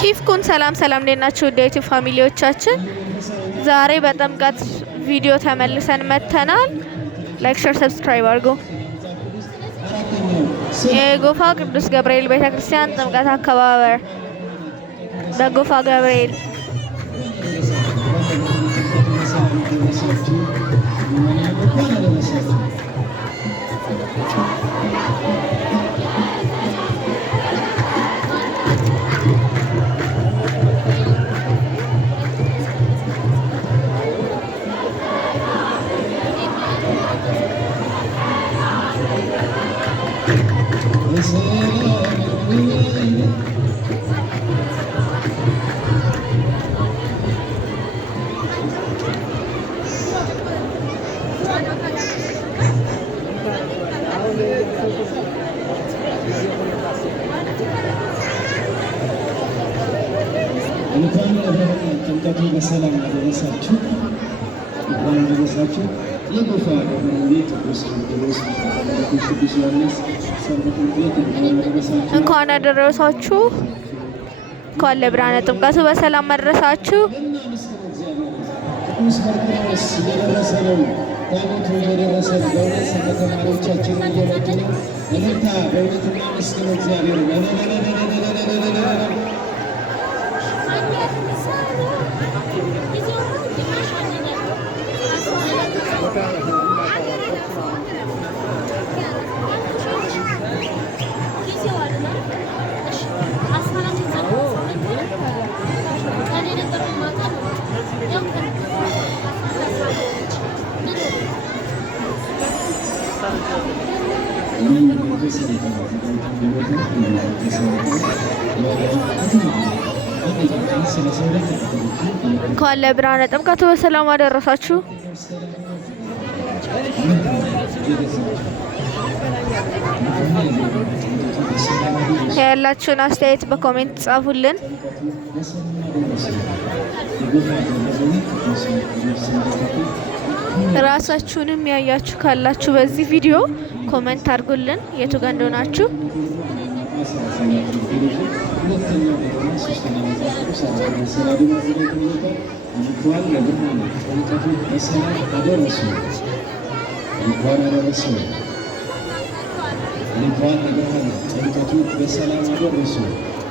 ኪፍኩን ሰላም ሰላም እንደናችሁ ዴት ፋሚሊዎቻችን ዛሬ በጥምቀት ቪዲዮ ተመልሰን መተናል። ላይክ ሼር ሰብስክራይብ አድርጉ። የጎፋ ቅዱስ ገብርኤል ቤተክርስቲያን ጥምቀት አከባበር በጎፋ ገብርኤል እንኳን ጥምቀቱ በሰላም አደረሳችሁ። የጎፋ ቤት ቅዱስ ዮሐንስ እንኳን አደረሳችሁ። እንኳን ለብርሃነ ጥምቀቱ በሰላም አደረሳችሁ። ቅዱስ መርቆሬዎስ እየደረሰ ነው። ታቦቱ እየደረሰ ነው። በእውነት ሰንበት ተማሪዎቻችን እየመጡ ነው። እልልታ በእውነት እናመስግን እግዚአብሔር። እንኳን ለብርሃነ ጥምቀቱ በሰላም አደረሳችሁ። ያላችሁን አስተያየት በኮሜንት ጻፉልን። ራሳችሁንም ያያችሁ ካላችሁ በዚህ ቪዲዮ ኮሜንት አድርጉልን የቱ ጋር እንደሆናችሁ።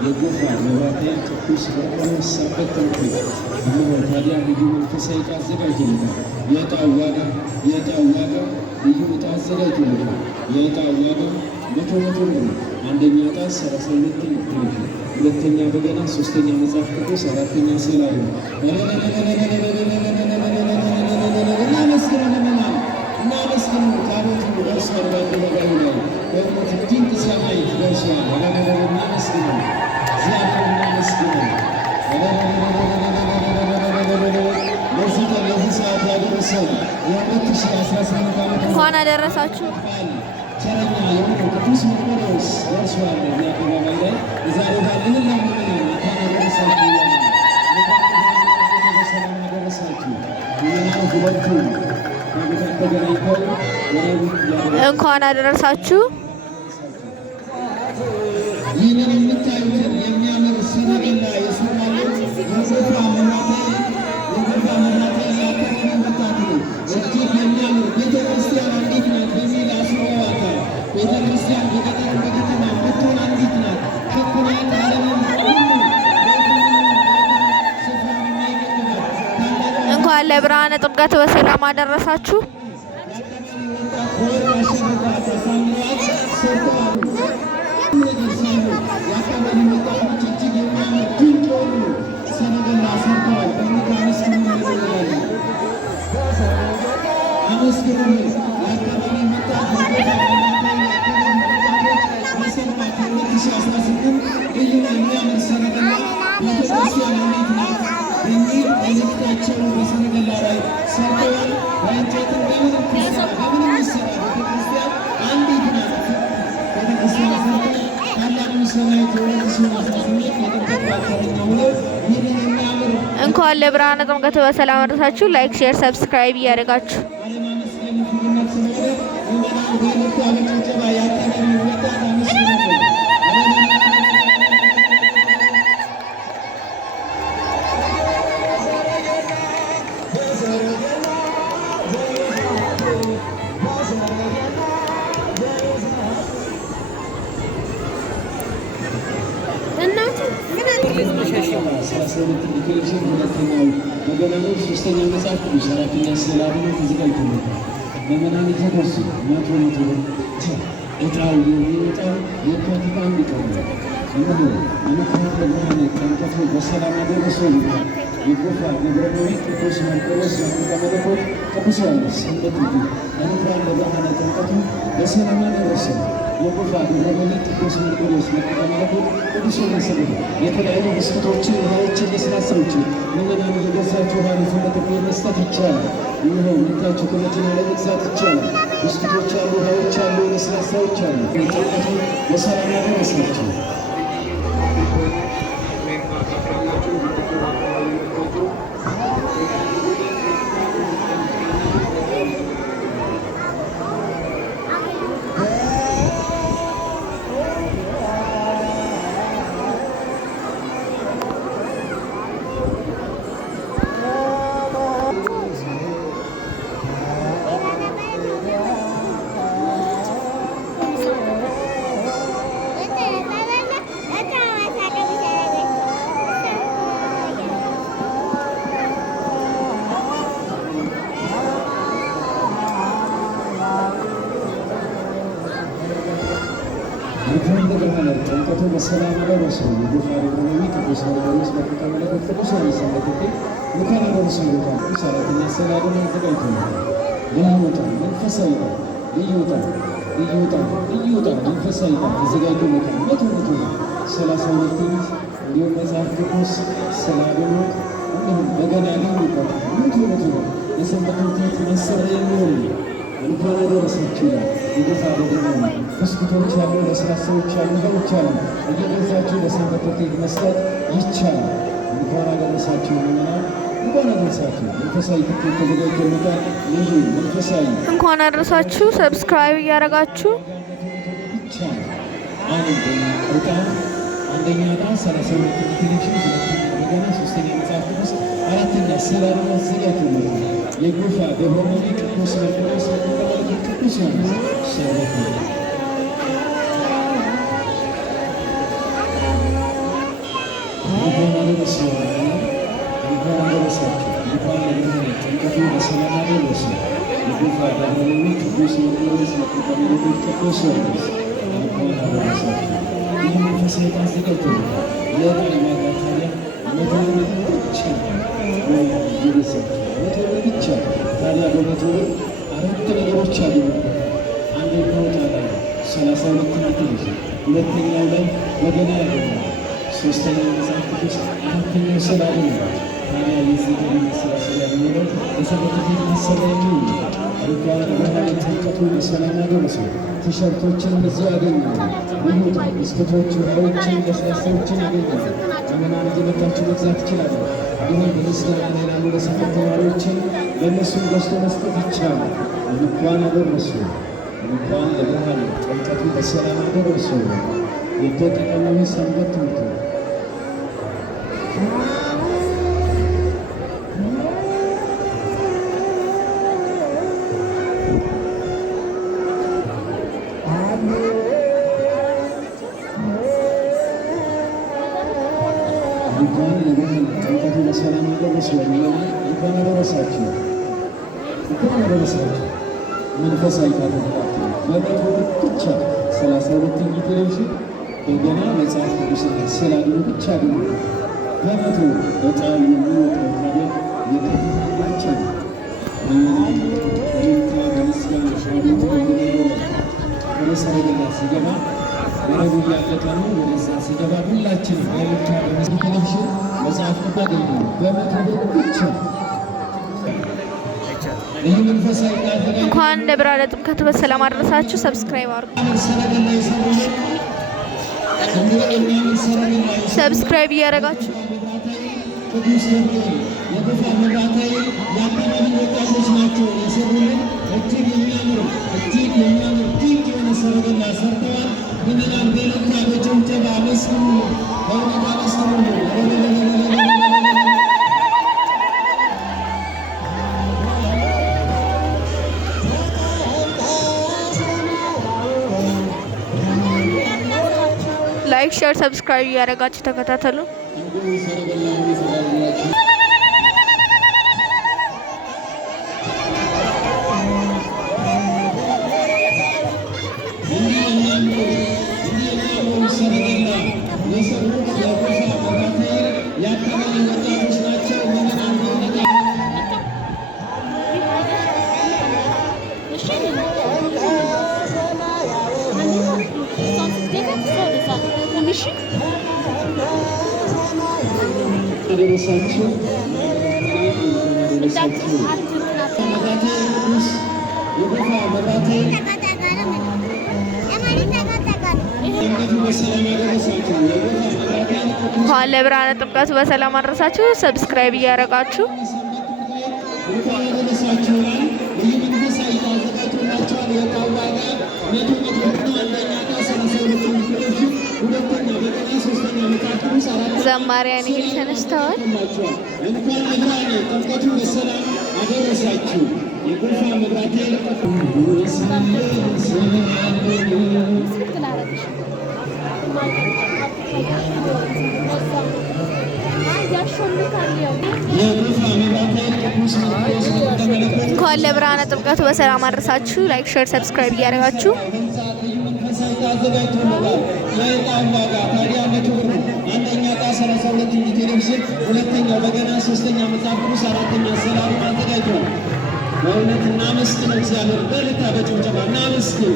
የጎፋ የባቴን ቅዱስ መርቆሬዎስ ሰንበት ትምህርት ቤት ታዲያ ልዩ መንፈሳዊ ዕጣ አዘጋጅቶለታል። የዕጣው ዋጋ ልዩ ዕጣ አዘጋጅቶለታል። የዕጣው ዋጋ 100 ብር ነው። አንደኛ ዕጣ 32 ብር፣ ሁለተኛ በገና፣ ሶስተኛ መጽሐፍ ቅዱስ፣ አራተኛ ስዕል አለ። እናመስግኑ። ታቦቱ ደርሷል። በአደባባዩ ላይ በእውነት ድንቅ ሰማዕት ደርሷል። እናመስግኑ። ለዚህ ሰዓት ያደረሰው የ2018 ዓመት እንኳን አደረሳችሁ። ቸረኛ የሆነው ቅዱስ መርቆሬዎስ ደርሷል። በአደባባይ ላይ የዛሬ በዓልን ለምንለን እንኳን አደረሳችሁ። በሰላም አደረሳችሁ። ሁለቱ ተገናኝተው እንኳን አደረሳችሁ። ይህንን የምታዩትን የሚያምር ሰረገላ የሰራሉ የጎፋ መብራቴ ወጣት ነው። እጅግ የሚያምር ቤተክርስቲያን አንዲት ናት በሚል አስበዋታል። ቤተክርስቲያን በገጠር በከተማ ምትሆን አንዲት ናት። ክኩናት ዓለምን እንኳን ለብርሃነ ጥምቀቱ በሰላም አደረሳችሁ። እንኳን ለብርሃነ ጥምቀቱ በሰላም አደረሳችሁ። ላይክ ሼር ሰብስክራይብ እያደረጋችሁ 32 ዲክሌሬሽን ሁለተኛው በገና ነው። ሶስተኛ መጽሐፍ ቅዱስ አራተኛ ስዕለ አድኖ ተዘጋጅቶለታል። ምዕመናን የተደርሱ መቶ እጣው የሚወጣው የካቲት 1 ቀን ነው። እነሆ አመክንዮት ለብርሃነ ጥምቀቱ በሰላም አደረሰው ይላል። የጎፋ ገብረ ቅዱስ መርቆሬዎስ መጥምቀ መለኮት ቅዱስ ዮሐንስ እንደትቱ እንኳን ለብርሃነ ጥምቀቱ በሰላም አደረሰው። የጎፋ ገብረ ቅዱስ መርቆሬዎስ መጥምቀ መለኮት ቅዱስ ዮሐንስ የተለያዩ ብስኩቶችን፣ ውሃዎችን፣ ለስላሳዎችን ምዕመናን እየገዛችሁ ኃላፊነት መስጠት ይቻላል። ይኸው መጥታችሁ ከመኪና ለመግዛት ይቻላል። ብስኩቶች አሉ፣ ውሃዎች አሉ፣ ለስላሳዎች አሉ። ጥምቀቱ በሰላም አደረሳችሁ። እንኳን ለብርሃነ ጥምቀቱ በሰላም አደረሰው። የጎፋ ገብረ ቅዱስ መርቆሬዎስ መጥምቀ መለኮት ቅዱስ ዮሐንስ እንደትቱ እንኳን አደረሰው። ቅዱስ አራተኛ ስዕለ አድኖ ተዘጋጅቶለታል። ልዩ ዕጣ መንፈሳዊ ዕጣ ልዩ ዕጣ መንፈሳዊ ዕጣ ተዘጋጅቶለታል። መቶ 32 እንዲሁም መጽሐፍ ቅዱስ ስዕለ አድኖ እንዲሁም በገና ልዩ ዕጣ መቶ የሰንበት ትምህርት ቤት መሰሪያ የሚሆን እንኳን አደረሳችሁ ይላል። የጎፋ ገብረ ብስኩቶች አሉ፣ ለስላሳዎች አሉ፣ ውሃዎች አሉ። እየገዛችሁ ለሰንበት ትምህርት ቤት መስጠት ይቻላል። እንኳን አደረሳችሁ ምዕመናን፣ እንኳን አደረሳችሁ። መንፈሳዊ ትምህርት ተዘጋጅቶለታል። ልዩ መንፈሳዊ እንኳን አደረሳችሁ። ሰብስክራይብ እያደረጋችሁ ይቻላል። አንደኛ ዕጣ 32 ዲክሌሬሽን፣ ሁለተኛ በገና፣ ሶስተኛ መጽሐፍ ቅዱስ፣ አራተኛ ስዕለ አድኖ ተዘጋጅቶለታል። የጎፋ ገብረ ቅዱስ መርቆሬዎስ መጥምቀ መለኮት ቅዱስ ዮሐንስ ሸረፍ እንኳን አደረሳችሁ። እንኳን አደረሳችሁ። እንኳን ለብርሃነ ጥምቀቱ በሰላም አደረሰው። የጎፋ ገብረ ቅዱስ መርቆሬዎስ መጥምቀ መለኮት ቅዱስ ዮሐንስ እንኳን አደረሳችሁ። ይህ መንፈሳዊ ዕጣ ተዘጋጅቶለታል። ለዕጣ ዋጋ ታዲያ መቶ ብቻ ይደርሳል። መቶ ብቻ ታዲያ በመቶ አራት ነገሮች አሉ። አንደኛው ዕጣ ላይ 32 ዲክሌሬሽን፣ ሁለተኛው ላይ በገና ያገኛል፣ ሶስተኛው መጽሐፍ ቅዱስ፣ አራተኛው ስዕለ አድኖ። ታዲያ የዚህ ገቢ መሰባሰቢያ የሚሆነው የሰንበት ትምህርት ቤት መሰሪያ የሚሆን እንኳን ለብርሃነ ጥምቀቱ በሰላም አደረሰው። ቲሸርቶችን እዚያ ያገኛሉ። ልዩ ብስኩቶች፣ ውሃዎችን፣ ለስላሳዎችን ያገኛሉ። ምዕመናን እየመጣችሁ መግዛት ይችላሉ። ይህም በምስጋና ላይ ላሉ ለሰንበት ተማሪዎችን ለእነሱም ገዝቶ መስጠት ይቻላል። እንኳን አደረሱ። እንኳን ለብርሃነ ጥምቀቱ በሰላም አደረሱ። የተጠቀመው ሰንበት ትምህርት እንኳን ለብርሃነ ጥምቀቱ በሰላም አደረሰው። እንኳን አደረሳችሁ። እንኳን አደረሳችሁ። መንፈሳዊ ካተተካቱ በመቶ ብቻ 32 ዲክሌሬሽን፣ በገና፣ መጽሐፍ ቅዱስና ስዕለ አድኖ ብቻ ግን በመቶ ዕጣ የሚወጣው ታዲያ የካቲት ነው። በምስጋና ሻቤቱ ወደ ሰረገላ ሲገባ ወረዱ እያለቀ ነው። ወደዛ ሲገባ ሁላችን በልታ ዲክሌሬሽን መጽሐፍ ቅዱስ አገኘ በመቶ ብቻ። ይህ መንፈሳዊ ቃል እንኳን ለብርሃነ ጥምቀቱ በሰላም አደረሳችሁ። ሰብስክራይብ አድርጉ። ሰብስክራይብ እያደረጋችሁ ቅዱስ ገብርኤል የጎፋ መብራታዊ የአካባቢ ወጣቶች ናቸው የሰሩልን። እጅግ የሚያምር ድንቅ የሆነ ሰረገላ ሰርተዋል። ምዕመናን በልታ በጭብጨባ አመስግኑ፣ በእውነት አመስግኑ። ላይክ፣ ሼር ሼር፣ ሰብስክራይብ እያደረጋችሁ ተከታተሉ። እንኳን ለብርሃነ ጥምቀቱ በሰላም አደረሳችሁ። ሰብስክራይብ እያደረጋችሁ ዘማሪያን ተነስተዋል። እንኳን ለብርሃነ ጥምቀቱ በሰላም አደረሳችሁ። የጎፋ መብራት እንኳን ለብርሃነ ጥምቀቱ በሰላም አደረሳችሁ። ላይክ፣ ሼር፣ ሰብስክራይብ እያደረጋችሁ አንደኛ ዕጣ 32 ኢንች ቴሌቪዥን፣ ሁለተኛው በገና፣ ሶስተኛ መጽሐፍ ቅዱስ፣ አራተኛ ሰላም አዘጋጅቷል። በእውነት እናመስግን እግዚአብሔር። በልታ በጭብጨባ እናመስግን።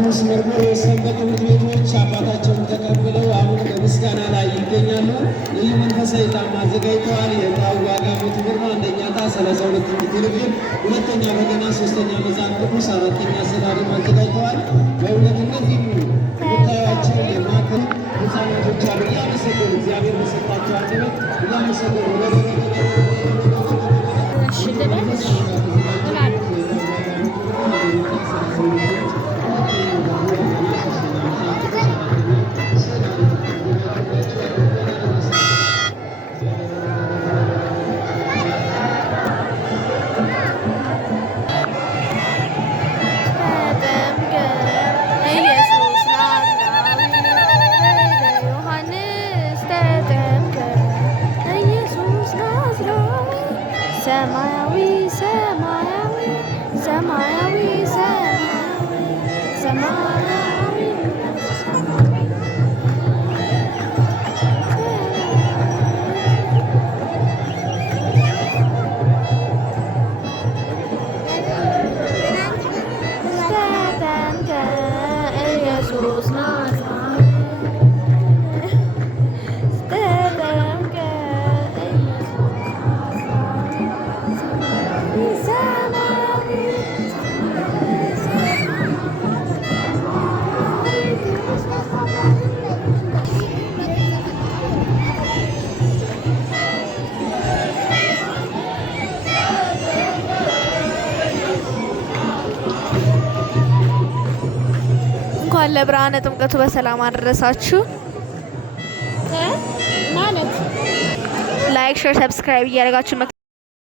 ቅዱስ መርቆሬዎስ የሰንበት ትምህርት ቤቶች አባታቸውን ተቀብለው አሁን በምስጋና ላይ ይገኛሉ። ልዩ መንፈሳዊ ዕጣም አዘጋጅተዋል። የዕጣው ዋጋ 100 ብር ነው። አንደኛ ዕጣ 32 ኢንች ቴሌቪዥን፣ ሁለተኛ በገና፣ ሶስተኛ መጽሐፍ ቅዱስ፣ አራተኛ ሰላም አዘጋጅተዋል። በእውነት እነዚህ የምታዩዋቸው የማዕከል ሕፃናቶች አሉ። እያመሰገኑ እግዚአብሔር በሰጣቸው አንደበት እያመሰገኑ ሰማያዊ ሰማያዊ ሰማያዊ ሰማያዊ ኢየሱስ እንኳን ለብርሃነ ጥምቀቱ በሰላም አደረሳችሁ። ላይክ፣ ሼር፣ ሰብስክራይብ እያደረጋችሁ